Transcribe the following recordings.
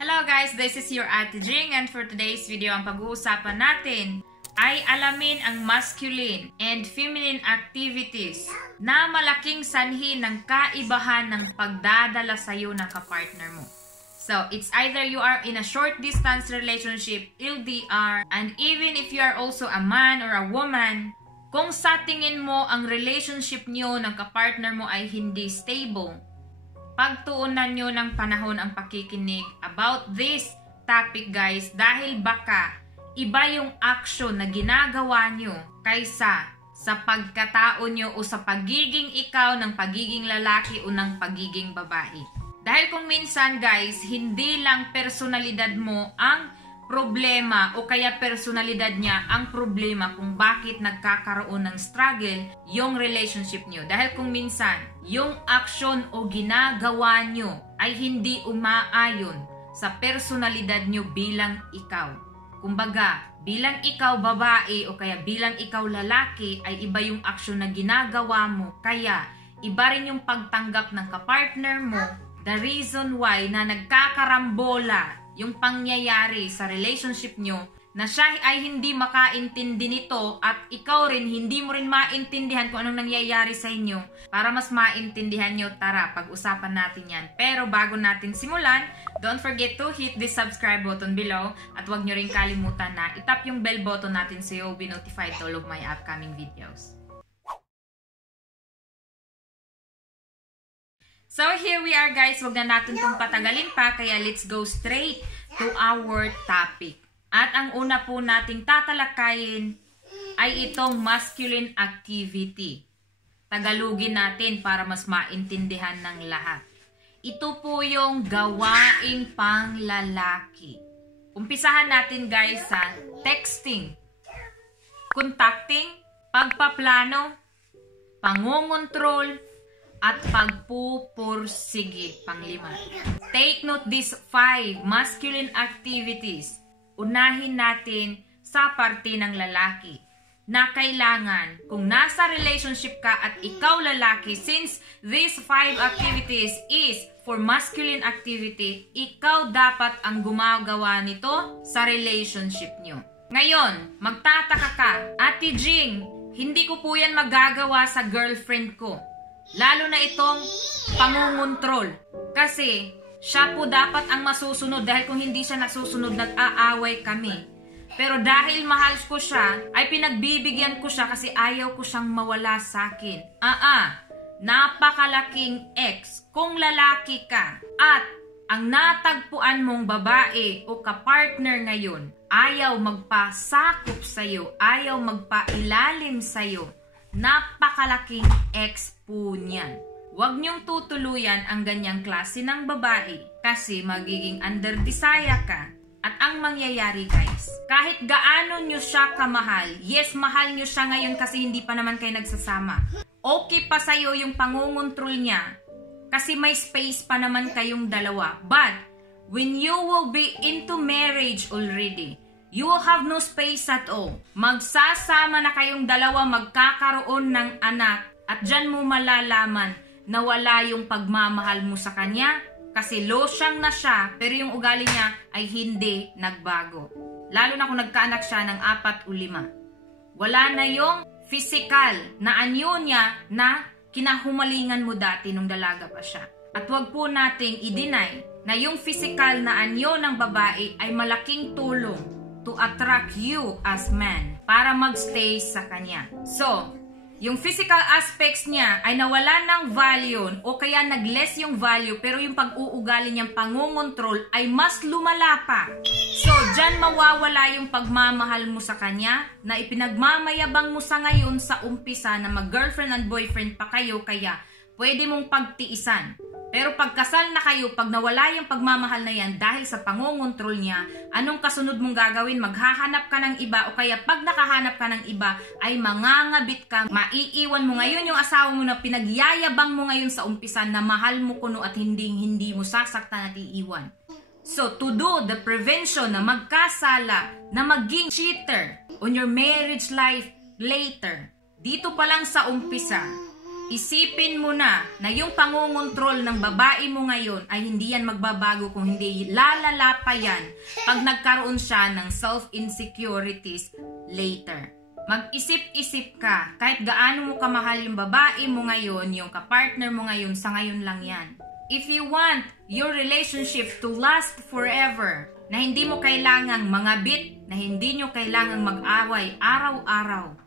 Hello guys, this is your Ate Jing, and for today's video, ang pag-uusapan natin ay alamin ang masculine and feminine activities na malaking sanhi ng kaibahan ng pagdadala sa'yo ng kapartner mo. So, it's either you are in a short distance relationship, LDR, and even if you are also a man or a woman, kung sa tingin mo ang relationship nyo ng kapartner mo ay hindi stable, pagtuunan nyo ng panahon ang pakikinig about this topic guys, dahil baka iba yung action na ginagawa nyo kaysa sa pagkatao nyo o sa pagiging ikaw ng pagiging lalaki o ng pagiging babae. Dahil kung minsan guys, hindi lang personalidad mo ang problema o kaya personalidad niya ang problema kung bakit nagkakaroon ng struggle yung relationship nyo. Dahil kung minsan, yung action o ginagawa nyo ay hindi umaayon sa personalidad nyo bilang ikaw. Kumbaga, bilang ikaw babae o kaya bilang ikaw lalaki ay iba yung action na ginagawa mo. Kaya, iba rin yung pagtanggap ng kapartner mo. The reason why na nagkakarambola yung pangyayari sa relationship nyo na siya ay hindi makaintindi nito at ikaw rin hindi mo rin maintindihan kung anong nangyayari sa inyo. Para mas maintindihan nyo, tara, pag-usapan natin yan. Pero bago natin simulan, don't forget to hit the subscribe button below at huwag nyo rin kalimutan na itap yung bell button natin so you'll be notified to all of my upcoming videos. So here we are guys, wag na natin itong patagalin pa, kaya let's go straight to our topic. At ang una po nating tatalakayin ay itong masculine activity. Tagalugin natin para mas maintindihan ng lahat. Ito po yung gawaing panglalaki. Umpisahan natin guys sa texting, contacting, pagpaplano, pangungontrol, at pagpupursige, panglima. Take note these 5 masculine activities. Unahin natin sa parte ng lalaki na kailangan kung nasa relationship ka at ikaw lalaki, since these 5 activities is for masculine activity, ikaw dapat ang gumagawa nito sa relationship nyo. Ngayon, magtataka ka, Ate Jing, hindi ko po yan magagawa sa girlfriend ko. Lalo na itong pangungontrol. Kasi siya po dapat ang masusunod dahil kung hindi siya nasusunod, nag-aaway kami. Pero dahil mahal ko siya, ay pinagbibigyan ko siya kasi ayaw ko siyang mawala sa akin. Napakalaking ex kung lalaki ka at ang natagpuan mong babae o kapartner ngayon, ayaw magpasakop sa'yo, ayaw magpailalim sa'yo. Napakalaking ex po niyan. Huwag niyong tutuluyan ang ganyang klase ng babae kasi magiging under-desire ka. At ang mangyayari guys, kahit gaano niyo siya kamahal, yes, mahal niyo siya ngayon kasi hindi pa naman kayo nagsasama. Okay pa sa'yo yung pangungontrol niya kasi may space pa naman kayong dalawa. But when you will be into marriage already, you will have no space at all. Magsasama na kayong dalawa, magkakaroon ng anak, at dyan mo malalaman na wala yung pagmamahal mo sa kanya kasi losyang na siya, pero yung ugali niya ay hindi nagbago. Lalo na kung nagkaanak siya ng 4 o 5. Wala na yung physical na anyo niya na kinahumalingan mo dati nung dalaga pa siya. At wag po nating i-deny na yung physical na anyo ng babae ay malaking tulong to attract you as man para magstay sa kanya. So, yung physical aspects niya ay nawala ng value o kaya nag-less yung value, pero yung pag-uugali niyang pangungontrol ay mas lumala pa. So, dyan mawawala yung pagmamahal mo sa kanya na ipinagmamayabang mo sa ngayon sa umpisa na mag-girlfriend and boyfriend pa kayo, kaya pwede mong pagtiisan. Pero pagkasal na kayo, pag nawala yung pagmamahal na yan dahil sa pangungontrol niya, anong kasunod mong gagawin? Maghahanap ka ng iba o kaya pag nakahanap ka ng iba ay mangangabit ka. Maiiwan mo ngayon yung asawa mo na pinagyayabang mo ngayon sa umpisa na mahal mo kuno at hindi mo sasaktan at iiwan. So to do the prevention na magkasala, na maging cheater on your marriage life later, dito pa lang sa umpisa, isipin mo na yung pangungontrol ng babae mo ngayon ay hindi yan magbabago, kung hindi lalala pa yan pag nagkaroon siya ng self-insecurities later. Mag-isip-isip ka, kahit gaano mo kamahal yung babae mo ngayon, yung kapartner mo ngayon, sa ngayon lang yan. If you want your relationship to last forever, na hindi mo kailangang mangabit, na hindi nyo kailangang mag-away araw-araw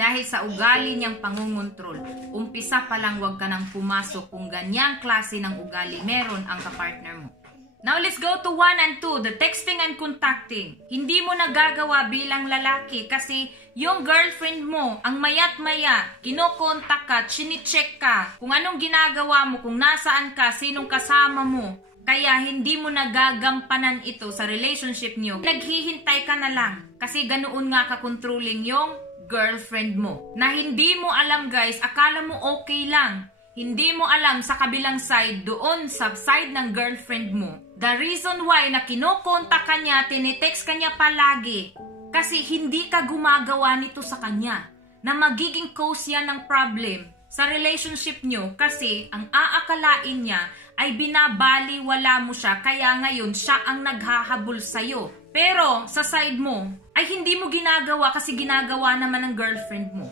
dahil sa ugali niyang pangungontrol, umpisa pa lang wag ka nang pumasok kung ganyang klase ng ugali meron ang kapartner mo. Now let's go to 1 and 2, the texting and contacting. Hindi mo nagagawa bilang lalaki kasi yung girlfriend mo, ang mayat maya, kinokontak ka, chinicheck ka, kung anong ginagawa mo, kung nasaan ka, sinong kasama mo. Kaya hindi mo nagagampanan ito sa relationship niyo. Naghihintay ka na lang kasi ganoon nga ka-controlling yung girlfriend mo. Na hindi mo alam guys, akala mo okay lang. Hindi mo alam sa kabilang side, doon sa side ng girlfriend mo. The reason why na kinokontak ka niya, tinitext ka niya palagi, kasi hindi ka gumagawa nito sa kanya. Na magiging cause yan ng problem sa relationship nyo kasi ang aakalain niya ay binabaliwala mo siya, kaya ngayon siya ang naghahabol sa'yo. Pero sa side mo ay hindi mo ginagawa kasi ginagawa naman ng girlfriend mo.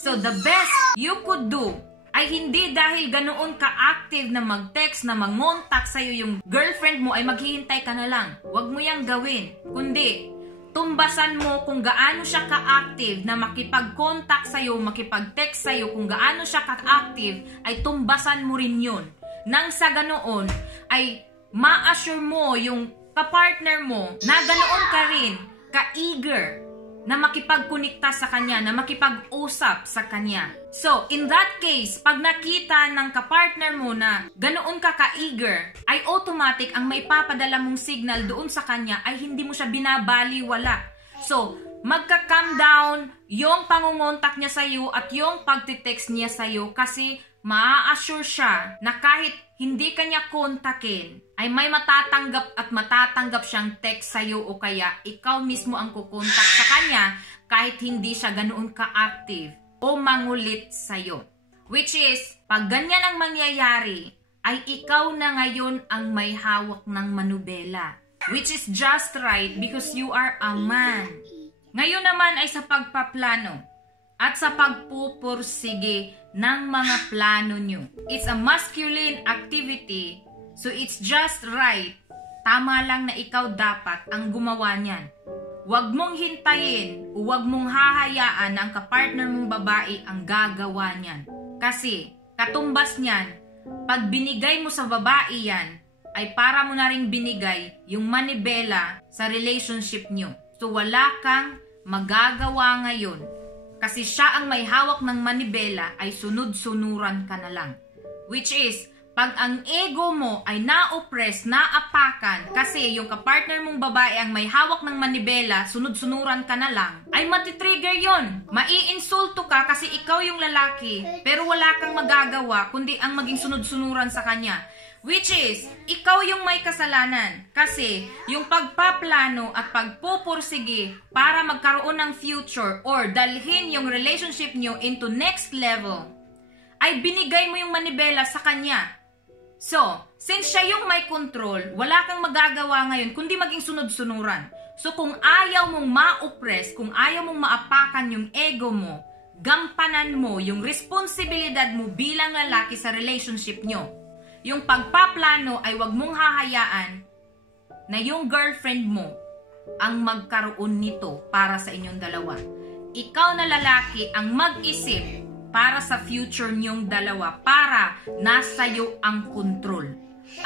So the best you could do ay hindi dahil ganoon ka-active na mag-text, na mangontak sa'yo yung girlfriend mo ay maghihintay ka na lang. Huwag mo yang gawin. Kundi, tumbasan mo kung gaano siya ka-active na makipag-contact sa'yo, makipag-text sa'yo, kung gaano siya ka-active ay tumbasan mo rin yun. Nang sa ganoon ay ma-assure mo yung kapartner mo na ganoon ka rin, ka-eager na makipag-connecta sa kanya, na makipag-usap sa kanya. So, in that case, pag nakita ng kapartner mo na ganoon ka ka-eager, ay automatic ang may papadala mong signal doon sa kanya ay hindi mo siya binabaliwala. So, magka-calm down yung pangungontak niya sa'yo at yung pagtitext niya sa'yo kasi maa-assure siya na kahit hindi kanya kontakin, ay may matatanggap at matatanggap siyang text sa'yo o kaya ikaw mismo ang kukontak sa kanya kahit hindi siya ganoon ka-active o mangulit sa'yo. Which is, pag ganyan ang mangyayari, ay ikaw na ngayon ang may hawak ng manubela. Which is just right because you are a man. Ngayon naman ay sa pagpaplano at sa pagpupursige ng mga plano nyo. It's a masculine activity, so it's just right. Tama lang na ikaw dapat ang gumawa niyan. Huwag mong hintayin o huwag mong hahayaan na ang kapartner mong babae ang gagawa niyan. Kasi, katumbas niyan, pag binigay mo sa babae yan, ay para mo na rin binigay yung manibela sa relationship nyo. So, wala kang magagawa ngayon. Kasi siya ang may hawak ng manibela ay sunod-sunuran ka na lang. Which is, pag ang ego mo ay na-oppress, na-apakan, kasi yung kapartner mong babae ang may hawak ng manibela, sunod-sunuran ka na lang, ay matitrigger yon. Maiinsulto ka kasi ikaw yung lalaki, pero wala kang magagawa kundi ang maging sunod-sunuran sa kanya. Which is, ikaw yung may kasalanan. Kasi, yung pagpaplano at pagpupursige para magkaroon ng future or dalhin yung relationship nyo into next level, ay binigay mo yung manibela sa kanya. So, since siya yung may control, wala kang magagawa ngayon kundi maging sunod-sunuran. So, kung ayaw mong ma-oppress, kung ayaw mong maapakan yung ego mo, gampanan mo yung responsibilidad mo bilang lalaki sa relationship nyo. Yung pagpaplano ay wag mong hahayaan na yung girlfriend mo ang magkaroon nito para sa inyong dalawa. Ikaw na lalaki ang mag-isip para sa future niyong dalawa, para nasa iyo ang control.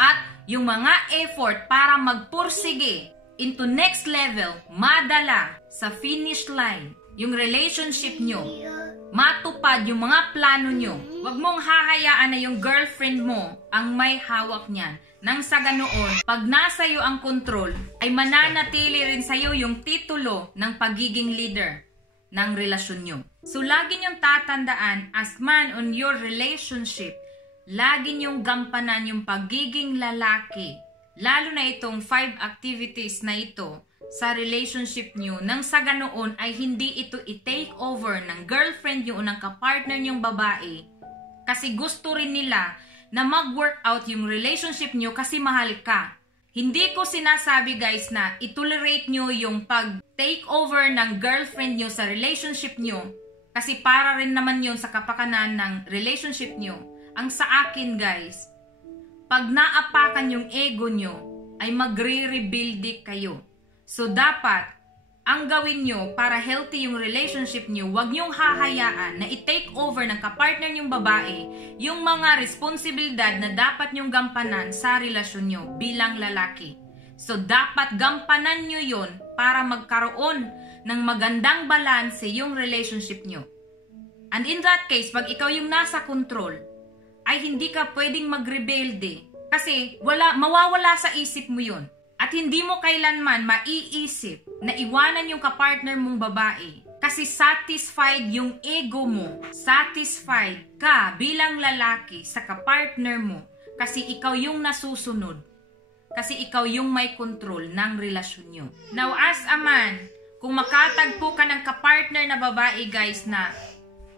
At yung mga effort para magpursige into next level, madala sa finish line, yung relationship nyo, matupad yung mga plano nyo. Huwag mong hahayaan na yung girlfriend mo ang may hawak niyan. Nang sa ganoon, pag nasa iyo ang control, ay mananatili rin sa iyo yung titulo ng pagiging leader ng relasyon nyo. So, lagi nyong tatandaan, as man on your relationship, lagi nyong gampanan yung pagiging lalaki. Lalo na itong 5 activities na ito sa relationship nyo, nang sa ganoon ay hindi ito i-take over ng girlfriend nyo o ng kapartner nyong babae Kasi gusto rin nila na mag-work out yung relationship nyo kasi mahal ka. Hindi ko sinasabi guys na itolerate nyo yung pag-take over ng girlfriend nyo sa relationship nyo kasi para rin naman yun sa kapakanan ng relationship nyo. Ang sa akin guys, pag naapakan yung ego nyo, ay magre-rebuild kayo. So dapat, ang gawin nyo para healthy yung relationship nyo, huwag nyong hahayaan na i-take over ng kapartner nyong babae yung mga responsibilidad na dapat nyong gampanan sa relasyon nyo bilang lalaki. So dapat gampanan nyo yun para magkaroon ng magandang balance yung relationship nyo. And in that case, pag ikaw yung nasa control, ay hindi ka pwedeng mag-rebelde kasi mawawala sa isip mo yun. At hindi mo kailanman maiisip na iwanan yung kapartner mong babae kasi satisfied yung ego mo. Satisfied ka bilang lalaki sa kapartner mo kasi ikaw yung nasusunod. Kasi ikaw yung may control ng relasyon nyo. Now as a man, kung makatagpo ka ng kapartner na babae guys na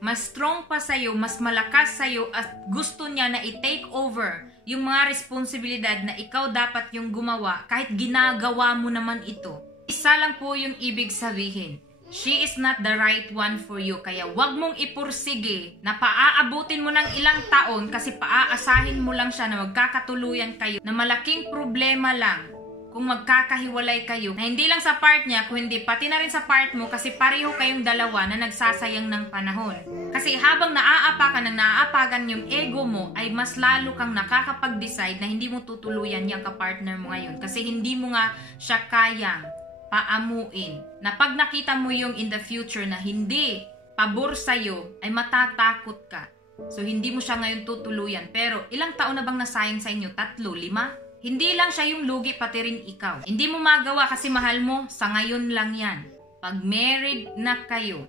mas strong pa sa'yo, mas malakas sa'yo at gusto niya na i-take over yung mga responsibilidad na ikaw dapat yung gumawa kahit ginagawa mo naman ito. Isa lang po yung ibig sabihin. She is not the right one for you. Kaya wag mong ipursige na paaabutin mo ng ilang taon kasi paaasahin mo lang siya na magkakatuluyan kayo na malaking problema lang kung magkakahiwalay kayo, na hindi lang sa part niya, kundi pati na rin sa part mo kasi pareho kayong dalawa na nagsasayang ng panahon. Kasi habang naaapakan yung ego mo, ay mas lalo kang nakakapag-decide na hindi mo tutuluyan yung kapartner mo ngayon. Kasi hindi mo nga siya kayang paamuin. Na pag nakita mo yung in the future na hindi pabor sa'yo, ay matatakot ka. So hindi mo siya ngayon tutuluyan. Pero ilang taon na bang nasayang sa inyo? 3, 5? Hindi lang siya yung lugi, pati rin ikaw. Hindi mo magawa kasi mahal mo, sa ngayon lang yan. Pag married na kayo,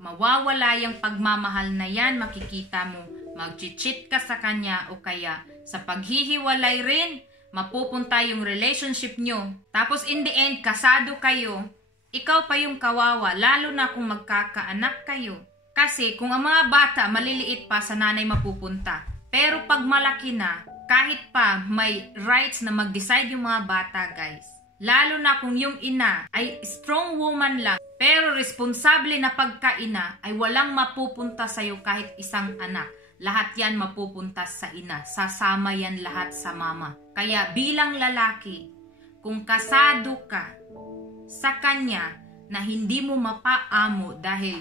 mawawala yung pagmamahal na yan, makikita mo. Mag-cheat ka sa kanya o kaya sa paghihiwalay rin, mapupunta yung relationship nyo. Tapos in the end, kasado kayo, ikaw pa yung kawawa, lalo na kung magkakaanak kayo. Kasi kung ang mga bata maliliit pa, sa nanay mapupunta. Pero pag malaki na, kahit pa may rights na mag-decide yung mga bata guys. Lalo na kung yung ina ay strong woman lang, pero responsable na pagkaina ay walang mapupunta sa'yo kahit isang anak. Lahat yan mapupunta sa ina. Sasama yan lahat sa mama. Kaya bilang lalaki, kung kasado ka sa kanya na hindi mo mapaamo dahil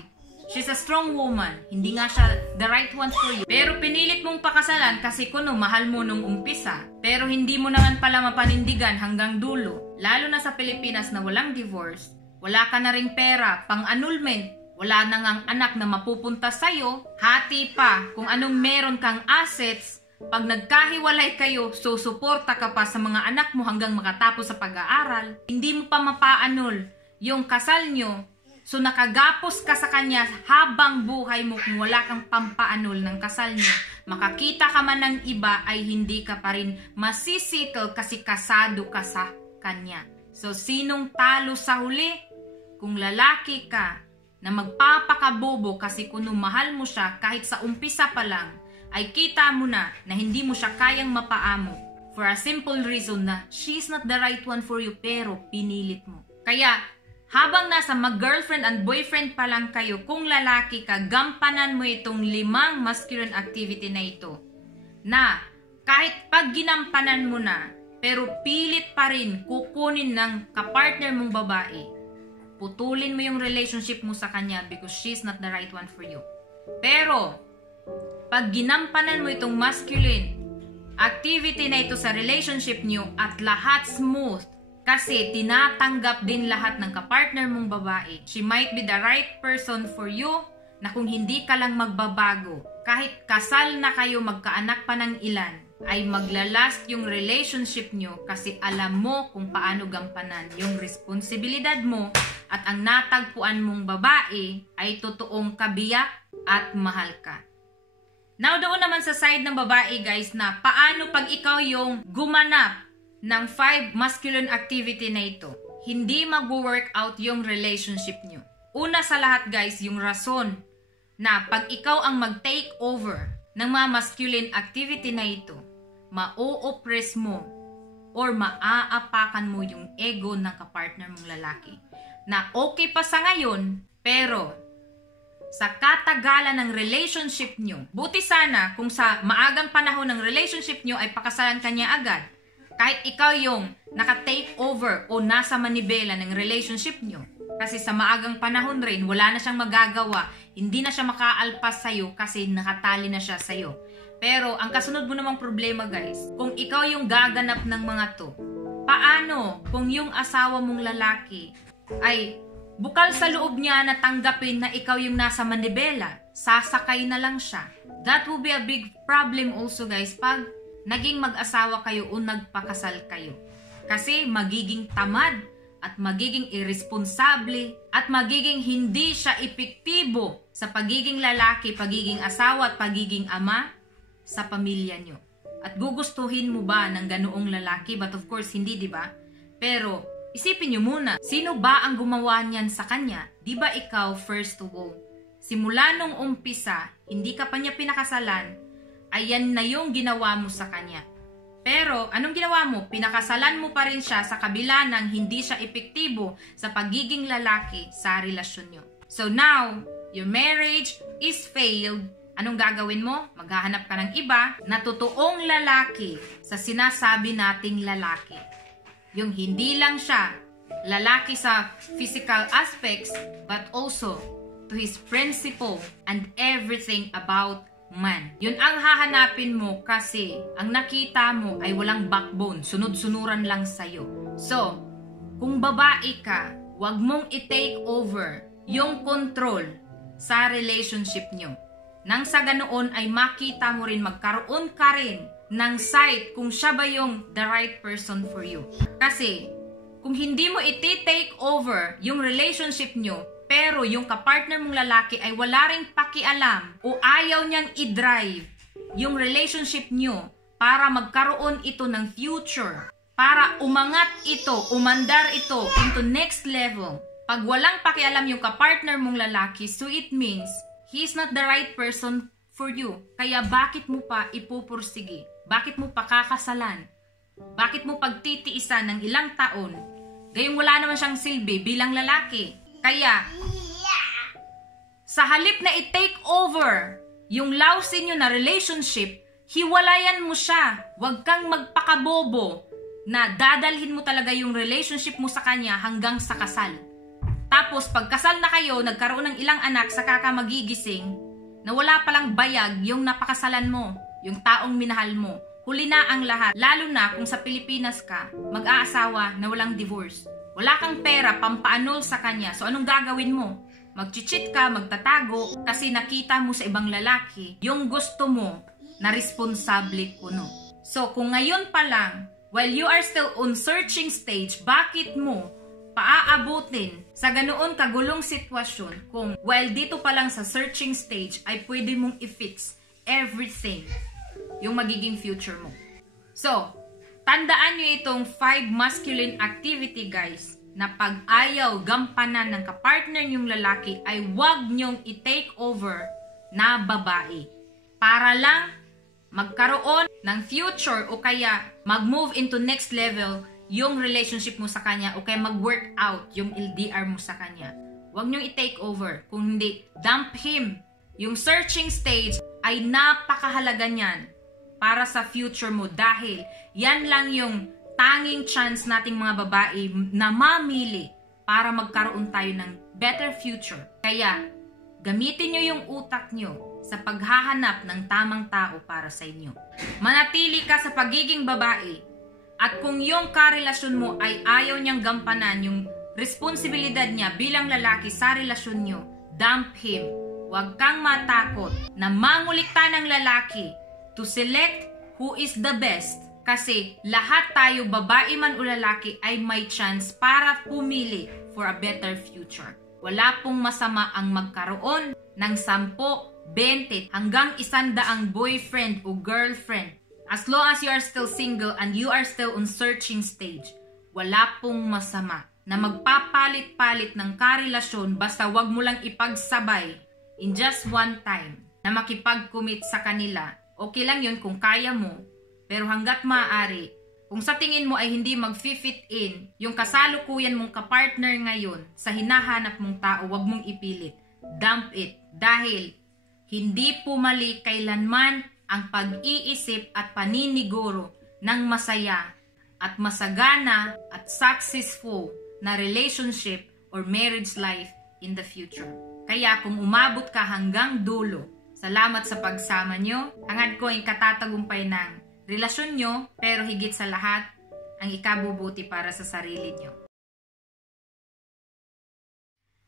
she's a strong woman, hindi nga siya the right one for you. Pero pinilit mong pakasalan kasi kuno mahal mo nung umpisa. Pero hindi mo naman pala mapanindigan hanggang dulo. Lalo na sa Pilipinas na walang divorce, wala ka na ring pera, pang-annulment, wala na ngang anak na mapupunta sa'yo, hati pa kung anong meron kang assets. Pag nagkahiwalay kayo, susuporta ka pa sa mga anak mo hanggang makatapos sa pag-aaral. Hindi mo pa mapaanol yung kasal nyo. So nakagapos ka sa kanya habang buhay mo kung wala kang pampaanol ng kasal niya. Makakita ka man ng iba ay hindi ka pa rin masisikil kasi kasado ka sa kanya. So sinong talo sa huli? Kung lalaki ka na magpapakabobo kasi kung mahal mo siya kahit sa umpisa pa lang, ay kita mo na hindi mo siya kayang mapaamo. For a simple reason na she's not the right one for you pero pinilit mo. Kaya habang nasa mag-girlfriend and boyfriend pa lang kayo, kung lalaki ka, gampanan mo itong 5 masculine activity na ito. Na kahit pag ginampanan mo na, pero pilit pa rin kukunin ng kapartner mong babae, putulin mo yung relationship mo sa kanya because she's not the right one for you. Pero pag ginampanan mo itong masculine activity na ito sa relationship nyo at lahat smooth, kasi tinatanggap din lahat ng kapartner mong babae. She might be the right person for you na kung hindi ka lang magbabago. Kahit kasal na kayo, magkaanak pa ng ilan, ay maglalast yung relationship nyo kasi alam mo kung paano gampanan yung responsibilidad mo at ang natagpuan mong babae ay totoong kabiyak at mahal ka. Now doon naman sa side ng babae guys na paano pag ikaw yung gumanap ng 5 masculine activity na ito, hindi mag-work out yung relationship nyo. Una sa lahat guys, yung rason na pag ikaw ang mag-take over ng mga masculine activity na ito, ma-o-oppress mo or maaapakan mo yung ego ng kapartner mong lalaki. Na okay pa sa ngayon, pero sa katagalan ng relationship nyo, buti sana kung sa maagang panahon ng relationship nyo ay pakasalan ka niya agad. Kahit ikaw yung naka-take over o nasa manibela ng relationship nyo. Kasi sa maagang panahon rin, wala na siyang magagawa. Hindi na siya makaalpas sa'yo kasi nakatali na siya sa'yo. Pero ang kasunod mo namang problema guys, kung ikaw yung gaganap ng mga to, paano kung yung asawa mong lalaki ay bukal sa loob niya na tanggapin na ikaw yung nasa manibela, sasakay na lang siya. That will be a big problem also guys pag naging mag-asawa kayo o nagpakasal kayo. Kasi magiging tamad at magiging irresponsable at magiging hindi siya epektibo sa pagiging lalaki, pagiging asawa at pagiging ama sa pamilya nyo. At gugustuhin mo ba ng ganoong lalaki? But of course, hindi, di ba? Pero isipin nyo muna, sino ba ang gumawa niyan sa kanya? Di ba ikaw first of all? Simula nung umpisa, hindi ka pa niya pinakasalan, ayan na yung ginawa mo sa kanya. Pero anong ginawa mo? Pinakasalan mo pa rin siya sa kabila ng hindi siya epektibo sa pagiging lalaki sa relasyon nyo. So now, your marriage is failed. Anong gagawin mo? Maghahanap ka ng iba na totoong lalaki sa sinasabi nating lalaki. Yung hindi lang siya lalaki sa physical aspects but also to his principle and everything about man. Yun ang hahanapin mo kasi ang nakita mo ay walang backbone, sunod-sunuran lang sa'yo. So, kung babae ka, wag mong i-take over yung control sa relationship nyo. Nang sa ganoon ay makita mo rin, magkaroon ka rin ng sight kung siya ba yung the right person for you. Kasi, kung hindi mo i-take over yung relationship nyo, pero yung kapartner mong lalaki ay wala ring pakialam o ayaw niyang i-drive yung relationship nyo para magkaroon ito ng future, para umangat ito, umandar ito into next level. Pag walang pakialam yung kapartner mong lalaki, so it means he's not the right person for you. Kaya bakit mo pa ipupursige? Bakit mo pa kakasalan? Bakit mo pagtitiisan ng ilang taon? Gayong wala naman siyang silbi bilang lalaki. Kaya, sa halip na i-take over yung lousy nyo na relationship, hiwalayan mo siya. Huwag kang magpakabobo na dadalhin mo talaga yung relationship mo sa kanya hanggang sa kasal. Tapos, pag kasal na kayo, nagkaroon ng ilang anak, saka ka magigising, na wala palang bayag yung napakasalan mo, yung taong minahal mo. Huli na ang lahat. Lalo na kung sa Pilipinas ka, mag-aasawa na walang divorce. Wala kang pera, pampaanol sa kanya. So, anong gagawin mo? Mag-cheat ka, magtatago, kasi nakita mo sa ibang lalaki yung gusto mo na responsable kuno. So, kung ngayon pa lang, while you are still on searching stage, bakit mo paaabutin sa ganoon kagulong sitwasyon kung while dito pa lang sa searching stage ay pwede mong i-fix everything yung magiging future mo. So, tandaan nyo itong 5 masculine activity guys, na pag ayaw gampanan ng kapartner nyong lalaki ay huwag nyong i-take over na babae. Para lang magkaroon ng future o kaya mag-move into next level yung relationship mo sa kanya o kaya mag-work out yung LDR mo sa kanya. Huwag nyong i-take over. Kung hindi, dump him. Yung searching stage ay napakahalaga niyan para sa future mo dahil yan lang yung tanging chance nating mga babae na mamili para magkaroon tayo ng better future. Kaya, gamitin nyo yung utak nyo sa paghahanap ng tamang tao para sa inyo. Manatili ka sa pagiging babae at kung yung karelasyon mo ay ayaw niyang gampanan yung responsibilidad niya bilang lalaki sa relasyon nyo, dump him. Huwag kang matakot na mangulikta ng lalaki to select who is the best. Kasi lahat tayo, babae man o lalaki, ay may chance para pumili for a better future. Wala pong masama ang magkaroon ng 10, 20, hanggang 100 boyfriend o girlfriend. As long as you are still single and you are still on searching stage, wala pong masama na magpapalit-palit ng karelasyon basta wag mo lang ipagsabay in just one time. na makipag-commit sa kanila. Okay lang yun kung kaya mo, pero hanggat maaari, kung sa tingin mo ay hindi mag-fit in yung kasalukuyan mong kapartner ngayon sa hinahanap mong tao, wag mong ipilit. Dump it. Dahil hindi pumali kailanman ang pag-iisip at paniniguro ng masaya at masagana at successful na relationship or marriage life in the future. Kaya kung umabot ka hanggang dulo, salamat sa pagsama nyo. Hangad ko ay katatagumpay ng relasyon nyo, pero higit sa lahat, ang ikabubuti para sa sarili nyo.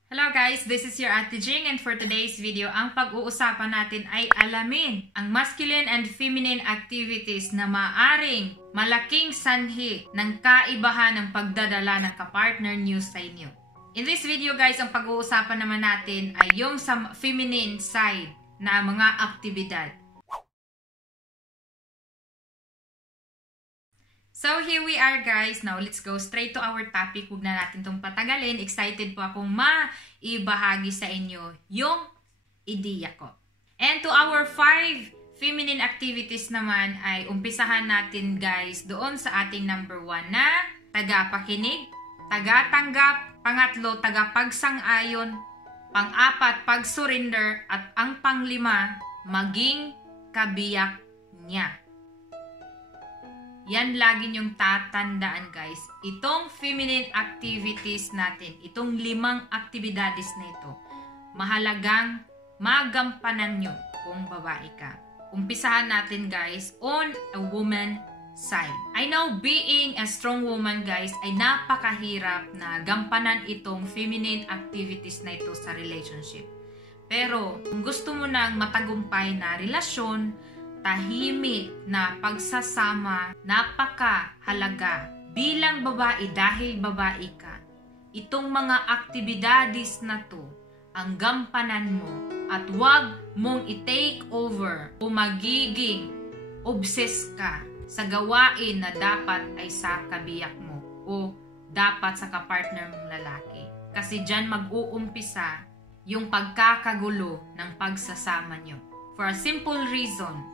Hello guys, this is your Ate Jing, and for today's video, ang pag-uusapan natin ay alamin ang masculine and feminine activities na maaring malaking sanhi ng kaibahan ng pagdadala ng kapartner nyo sa inyo. In this video guys, ang pag-uusapan naman natin ay yung sa feminine side na mga aktibidad. So here we are guys. Now let's go straight to our topic. Huwag na natin itong patagalin. Excited po akong maibahagi sa inyo yung ideya ko. And to our 5 feminine activities naman ay umpisahan natin guys doon sa ating number 1 na tagapakinig, tagatanggap, pangatlo tagapagsang-ayon, pang-apat pag-surrender, at ang pang-5 maging kabiyak niya. Yan lagi niyong tatandaan guys. Itong feminine activities natin, itong 5 aktibidades na ito, mahalagang magampanan nyo kung babae ka. Umpisahan natin guys on a woman side. I know being a strong woman guys ay napakahirap na gampanan itong feminine activities na ito sa relationship. Pero kung gusto mo ng matagumpay na relasyon, tahimik na pagsasama, napakahalaga bilang babae dahil babae ka. Itong mga aktibidades na to ang gampanan mo at wag mong i-take over o magiging obsessed ka sa gawain na dapat ay sa kabiyak mo o dapat sa kapartner mong lalaki. Kasi dyan mag-uumpisa yung pagkakagulo ng pagsasama nyo. For a simple reason,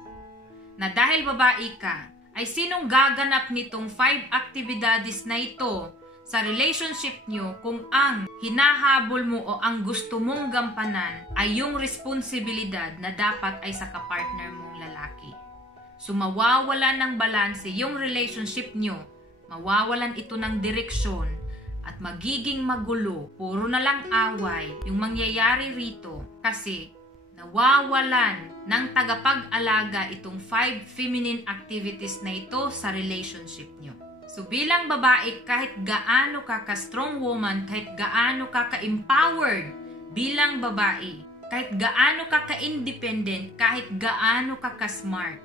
na dahil babae ka, ay sinong gaganap nitong 5 aktibidades na ito sa relationship nyo kung ang hinahabol mo o ang gusto mong gampanan ay yung responsibilidad na dapat ay sa kapartner mong lalaki. So mawawalan ng balanse yung relationship nyo, mawawalan ito ng direksyon at magiging magulo, puro na lang away yung mangyayari rito kasi nawawalan ng tagapag-alaga itong 5 feminine activities na ito sa relationship nyo. So bilang babae, kahit gaano ka ka-strong woman, kahit gaano ka ka-empowered bilang babae, kahit gaano ka ka-independent, kahit gaano ka ka-smart,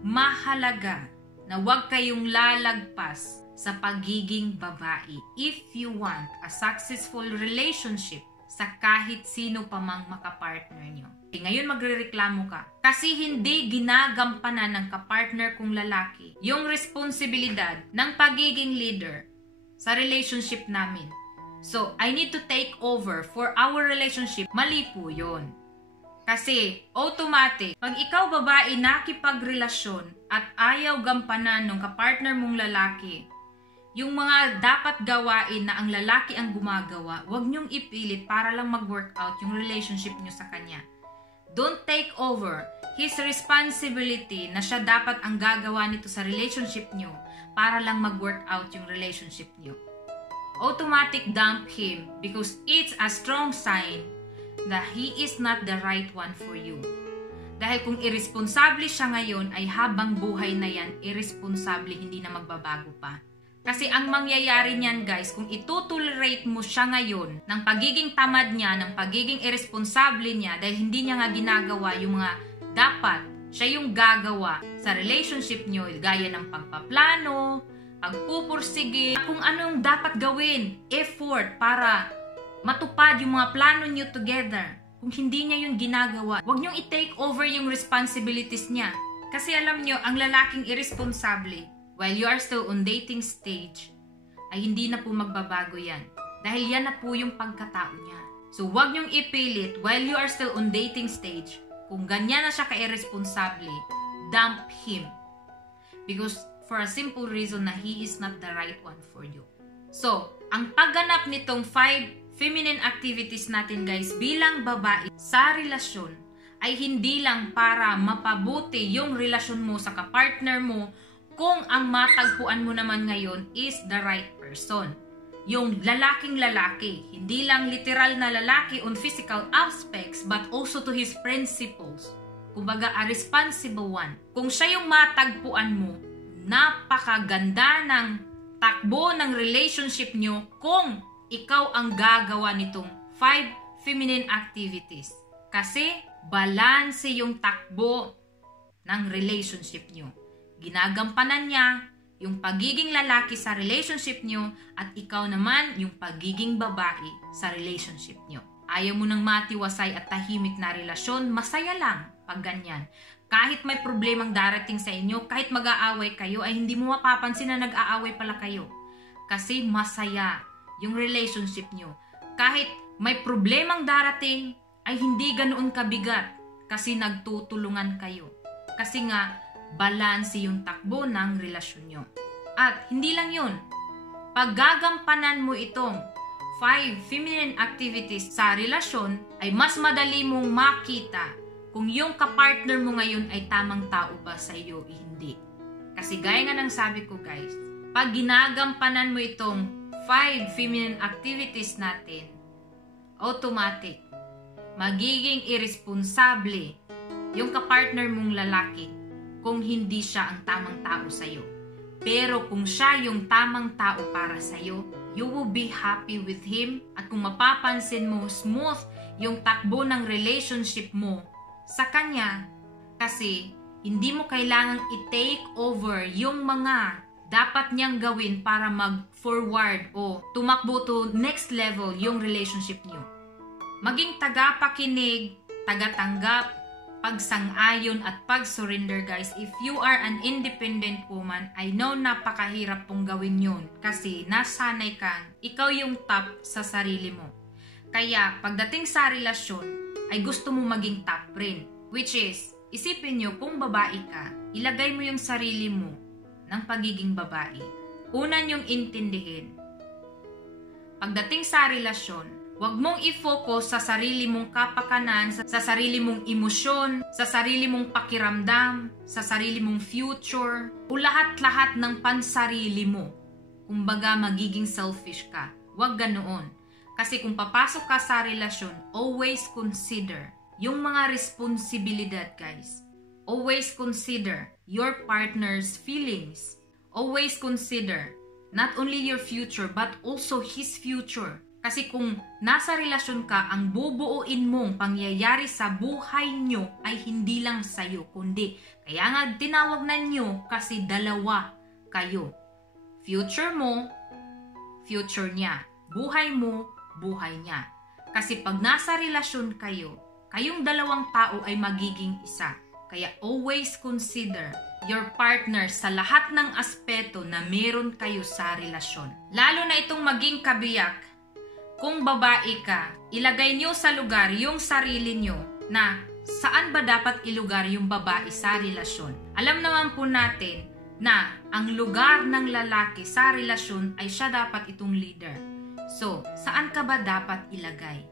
mahalaga na huwag kayong lalagpas sa pagiging babae if you want a successful relationship sa kahit sino pa mang makapartner nyo. Ngayon magrereklamo ka kasi hindi ginagampanan ng kapartner kong lalaki yung responsibilidad ng pagiging leader sa relationship namin. So, I need to take over for our relationship. Mali po yun. Kasi, automatic, pag ikaw babae nakipagrelasyon at ayaw gampanan ng kapartner mong lalaki, yung mga dapat gawain na ang lalaki ang gumagawa, huwag niyong ipilit para lang mag-workout yung relationship niyo sa kanya. Don't take over his responsibility na siya dapat ang gagawa nito sa relationship niyo para lang mag-workout yung relationship niyo. Automatic dump him because it's a strong sign that he is not the right one for you. Dahil kung irresponsable siya ngayon, ay habang buhay na yan, irresponsable, hindi na magbabago pa. Kasi ang mangyayari niyan guys, kung itutolerate mo siya ngayon ng pagiging tamad niya, ng pagiging irresponsable niya dahil hindi niya nga ginagawa yung mga dapat siya yung gagawa sa relationship niyo, gaya ng pagpaplano, pagpupursige, kung anong dapat gawin, effort para matupad yung mga plano niyo together. Kung hindi niya yung ginagawa, huwag niyong i-take over yung responsibilities niya. Kasi alam niyo, ang lalaking irresponsable, while you are still on dating stage, ay hindi na po magbabago yan. Dahil yan na po yung pagkatao niya. So, huwag niyong ipilit while you are still on dating stage kung ganyan na siya ka-irresponsable, dump him. Because for a simple reason na he is not the right one for you. So, ang pagganap nitong 5 feminine activities natin guys bilang babae sa relasyon ay hindi lang para mapabuti yung relasyon mo sa kapartner mo kung ang matagpuan mo naman ngayon is the right person. Yung lalaking lalaki, hindi lang literal na lalaki on physical aspects but also to his principles. Kumbaga, a responsible one. Kung siya yung matagpuan mo, napakaganda ng takbo ng relationship nyo kung ikaw ang gagawa nitong 5 feminine activities. Kasi balanse yung takbo ng relationship nyo. Ginagampanan niya yung pagiging lalaki sa relationship nyo at ikaw naman yung pagiging babae sa relationship nyo. Ayaw mo nang matiwasay at tahimik na relasyon, masaya lang pag ganyan. Kahit may problemang darating sa inyo, kahit mag-aaway kayo, ay hindi mo mapapansin na nag-aaway pala kayo. Kasi masaya yung relationship nyo. Kahit may problemang darating, ay hindi ganoon kabigat kasi nagtutulungan kayo. Kasi nga, balanse yung takbo ng relasyon nyo. At hindi lang yun, pag gagampanan mo itong 5 feminine activities sa relasyon, ay mas madali mong makita kung yung kapartner mo ngayon ay tamang tao ba sa iyo, hindi. Kasi gaya nga ng sabi ko guys, pag ginagampanan mo itong 5 feminine activities natin, automatic, magiging irresponsable yung kapartner mong lalaki kung hindi siya ang tamang tao sa iyo. Pero kung siya yung tamang tao para sa iyo, you will be happy with him at kung mapapansin mo, smooth yung takbo ng relationship mo sa kanya kasi hindi mo kailangang i-take over yung mga dapat niyang gawin para mag-forward o tumakbo to next level yung relationship niyo. Maging tagapakinig, tagatanggap, pagsang-ayon at pag-surrender guys. If you are an independent woman, I know napakahirap pong gawin yun kasi nasanay kang ikaw yung top sa sarili mo. Kaya pagdating sa relasyon, ay gusto mo maging top rin. Which is, isipin nyo kung babae ka, ilagay mo yung sarili mo ng pagiging babae. Una nyong intindihin, pagdating sa relasyon, huwag mong i-focus sa sarili mong kapakanan, sa sarili mong emosyon, sa sarili mong pakiramdam, sa sarili mong future, o lahat-lahat ng pansarili mo. Kumbaga magiging selfish ka. Huwag ganoon. Kasi kung papasok ka sa relasyon, always consider yung mga responsibilidad guys. Always consider your partner's feelings. Always consider not only your future but also his future. Kasi kung nasa relasyon ka, ang bubuuin mong pangyayari sa buhay nyo ay hindi lang sa'yo, kundi kaya nga tinawag na nyo kasi dalawa kayo. Future mo, future niya. Buhay mo, buhay niya. Kasi pag nasa relasyon kayo, kayong dalawang tao ay magiging isa. Kaya always consider your partner sa lahat ng aspeto na meron kayo sa relasyon. Lalo na itong maging kabiyak. Kung babae ka, ilagay nyo sa lugar yung sarili nyo na saan ba dapat ilugar yung babae sa relasyon. Alam naman po natin na ang lugar ng lalaki sa relasyon ay siya dapat itong leader. So, saan ka ba dapat ilagay?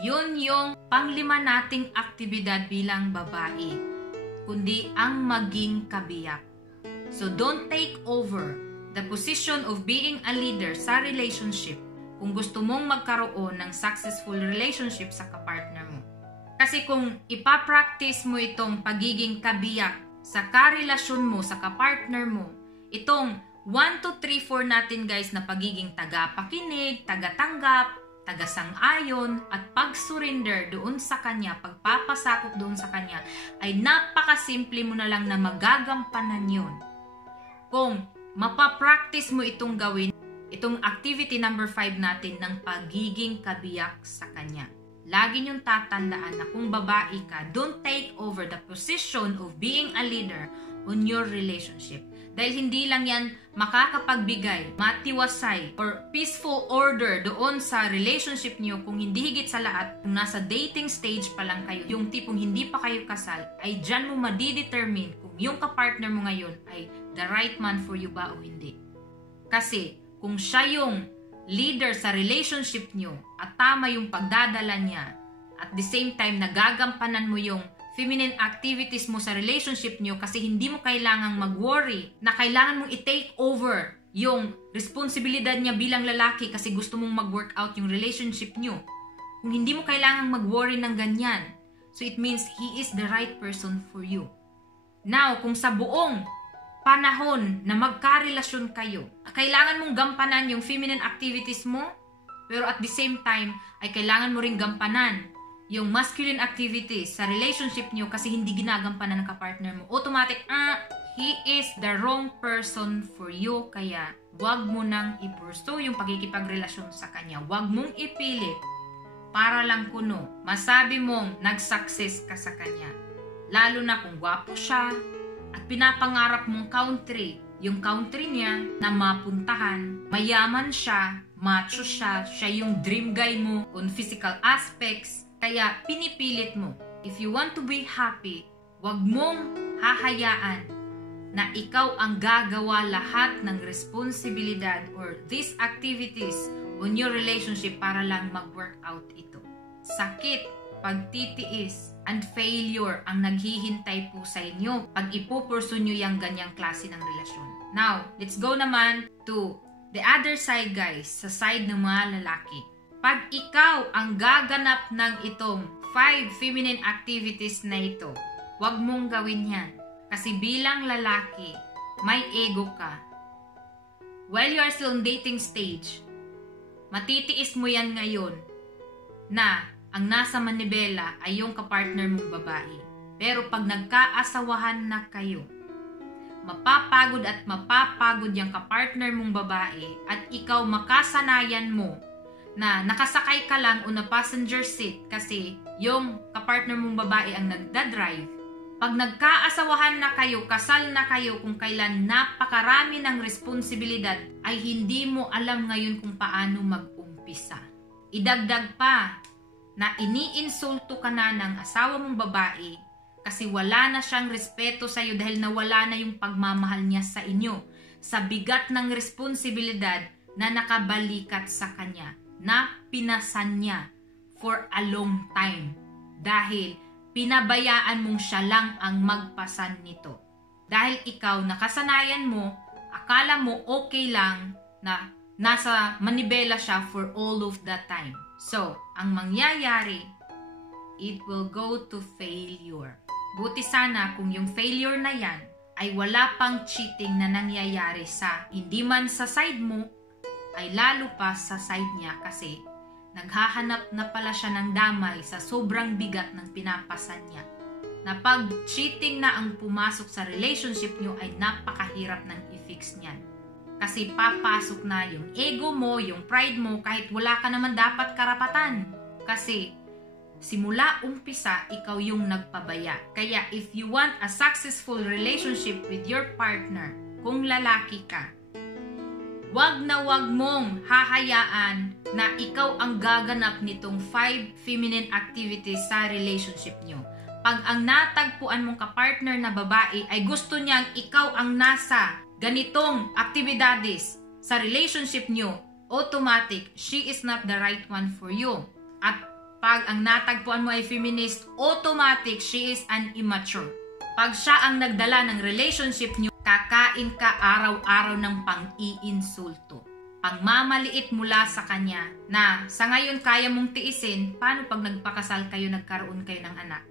Yun yung panglima nating aktibidad bilang babae, kundi ang maging kabiyak. So, don't take over the position of being a leader sa relationship kung gusto mong magkaroon ng successful relationship sa kapartner mo. Kasi kung ipapractice mo itong pagiging kabiyak sa karelasyon mo, sa kapartner mo, itong 1, 2, 3, 4 natin guys na pagiging tagapakinig, tagatanggap, tagasang-ayon, at pag-surrender doon sa kanya, pagpapasakop doon sa kanya, ay napakasimple mo na lang na magagampanan yun. Kung mapapractice mo itong gawin, itong activity number 5 natin ng pagiging kabiyak sa kanya. Lagi niyong tatandaan na kung babae ka, don't take over the position of being a leader on your relationship. Dahil hindi lang yan makakapagbigay, matiwasay, or peaceful order doon sa relationship nyo kung hindi higit sa lahat, kung nasa dating stage pa lang kayo, yung tipong hindi pa kayo kasal, ay dyan mo madidetermine kung yung kapartner mo ngayon ay the right man for you ba o hindi. Kasi kung siya yung leader sa relationship nyo at tama yung pagdadala niya, at the same time nagagampanan mo yung feminine activities mo sa relationship nyo kasi hindi mo kailangang mag-worry na kailangan mong i-take over yung responsibilidad niya bilang lalaki kasi gusto mong mag-work out yung relationship nyo. Kung hindi mo kailangang mag-worry ng ganyan, so it means he is the right person for you. Now, kung sa buong panahon na magkarelasyon kayo, kailangan mong gampanan yung feminine activities mo, pero at the same time ay kailangan mo ring gampanan yung masculine activities sa relationship nyo kasi hindi ginagampanan ng kapartner mo, automatic, he is the wrong person for you. Kaya, wag mo nang i-pursue yung pagkikipagrelasyon sa kanya. Wag mong ipilit para lang kuno masabi mong nag-success ka sa kanya. Lalo na kung gwapo siya at pinapangarap mong country, yung country niya na mapuntahan, mayaman siya, macho siya, siya yung dream guy mo on physical aspects. Kaya pinipilit mo. If you want to be happy, wag mong hahayaan na ikaw ang gagawa lahat ng responsibilidad or these activities on your relationship para lang mag-work out ito. Sakit, pagtitiis, and failure ang naghihintay po sa inyo pag ipupursu nyo yung ganyang klase ng relasyon. Now, let's go naman to the other side guys, sa side ng mga lalaki. Pag ikaw ang gaganap ng itong 5 feminine activities na ito, huwag mong gawin yan. Kasi bilang lalaki, may ego ka. While you are still in dating stage, matitiis mo yan ngayon na ang nasa manibela ay yung kapartner mong babae. Pero pag nagkaasawahan na kayo, mapapagod at mapapagod yung kapartner mong babae at ikaw makasanayan mo na nakasakay ka lang o na passenger seat kasi yung kapartner mong babae ang nagdadrive. Pag nagkaasawahan na kayo, kasal na kayo, kung kailan napakarami ng responsibilidad, ay hindi mo alam ngayon kung paano mag-umpisa. Idagdag pa na iniinsulto ka na ng asawa mong babae kasi wala na siyang respeto sa iyo dahil nawala na yung pagmamahal niya sa inyo sa bigat ng responsibilidad na nakabalikat sa kanya, na pinasan niya for a long time dahil pinabayaan mong siya lang ang magpasan nito. Dahil ikaw nakasanayan mo, akala mo okay lang na nasa manibela siya for all of that time. So, ang mangyayari, it will go to failure. Buti sana kung yung failure na yan ay wala pang cheating na nangyayari sa hindi man sa side mo, ay lalo pa sa side niya kasi naghahanap na pala siya ng damay sa sobrang bigat ng pinapasan niya. Na pag cheating na ang pumasok sa relationship niyo ay napakahirap ng i-fix niyan. Kasi papasok na yung ego mo, yung pride mo, kahit wala ka naman dapat karapatan. Kasi simula umpisa, ikaw yung nagpabaya. Kaya if you want a successful relationship with your partner, kung lalaki ka, wag na wag mong hahayaan na ikaw ang gaganap nitong 5 feminine activities sa relationship nyo. Pag ang natagpuan mong kapartner na babae ay gusto niyang ikaw ang nasa ganitong aktibidades sa relationship nyo, automatic, she is not the right one for you. At pag ang natagpuan mo ay feminist, automatic, she is an immature. Pag siya ang nagdala ng relationship nyo, kakain ka araw-araw ng pang-iinsulto. Pangmamaliit mula sa kanya na sa ngayon kaya mong tiisin, paano pag nagpakasal kayo, nagkaroon kayo ng anak?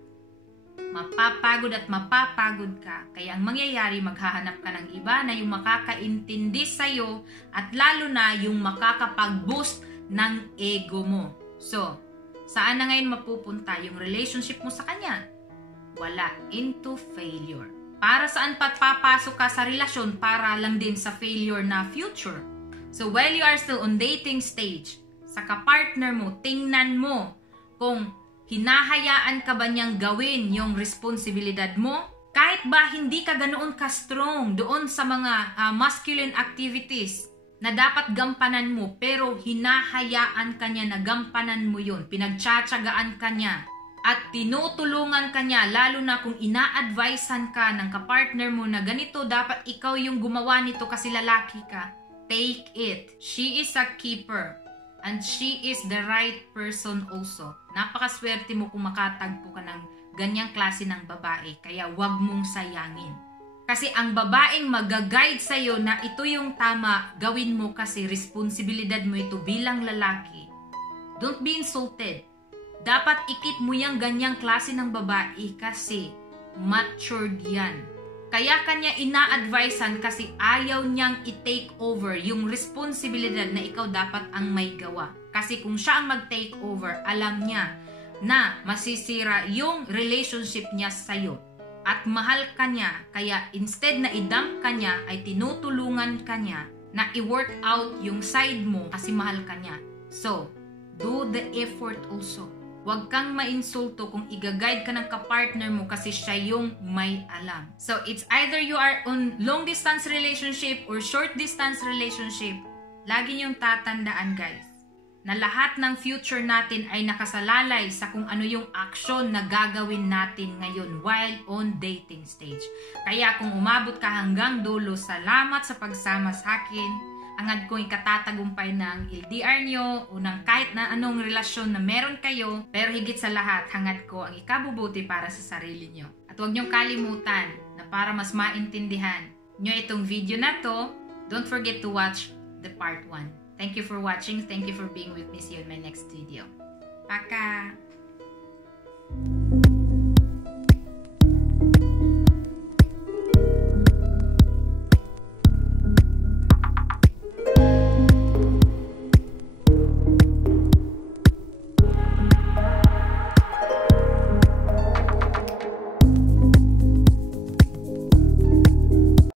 Mapapagod at mapapagod ka. Kaya ang mangyayari, maghahanap ka ng iba na yung makakaintindi sa'yo at lalo na yung makakapag-boost ng ego mo. So, saan na ngayon mapupunta yung relationship mo sa kanya? Wala, into failure. Para saan papasok ka sa relasyon? Para lang din sa failure na future. So while you are still on dating stage, sa kapartner mo, tingnan mo kung hinahayaan ka ba niyang gawin yung responsibilidad mo. Kahit ba hindi ka ganoon ka-strong doon sa mga masculine activities na dapat gampanan mo, pero hinahayaan ka niya na gampanan mo yun, pinagtsatsagaan ka niya, at tinutulungan ka niya, lalo na kung ina-advisean ka ng kapartner mo na ganito, dapat ikaw yung gumawa nito kasi lalaki ka, take it. She is a keeper. And she is the right person also. Napakaswerte mo kung makatagpo ka ng ganyang klase ng babae. Kaya wag mong sayangin. Kasi ang babaeng mag-guide sa'yo na ito yung tama, gawin mo kasi responsibilidad mo ito bilang lalaki. Don't be insulted. Dapat ikit mo yung ganyang klase ng babae kasi matured yan. Kaya kanya ina-advisean kasi ayaw niyang i-take over yung responsibilidad na ikaw dapat ang may gawa. Kasi kung siya ang mag-take over, alam niya na masisira yung relationship niya sa'yo. At mahal ka niya, kaya instead na i-dump ka niya, ay tinutulungan ka niya na i-work out yung side mo kasi mahal ka niya. So, do the effort also. Huwag kang mainsulto kung i-guide ka ng kapartner mo kasi siya yung may alam. So, it's either you are on long-distance relationship or short-distance relationship. Lagi niyong tatandaan, guys, na lahat ng future natin ay nakasalalay sa kung ano yung aksyon na gagawin natin ngayon while on dating stage. Kaya kung umabot ka hanggang dulo, salamat sa pagsama sa akin. Hangad ko ikatatagumpay ng LDR nyo o ng kahit na anong relasyon na meron kayo. Pero higit sa lahat, hangad ko ang ikabubuti para sa sarili nyo. At huwag nyong kalimutan na para mas maintindihan nyo itong video na to, don't forget to watch the part 1. Thank you for watching. Thank you for being with me. See you in my next video. Paka!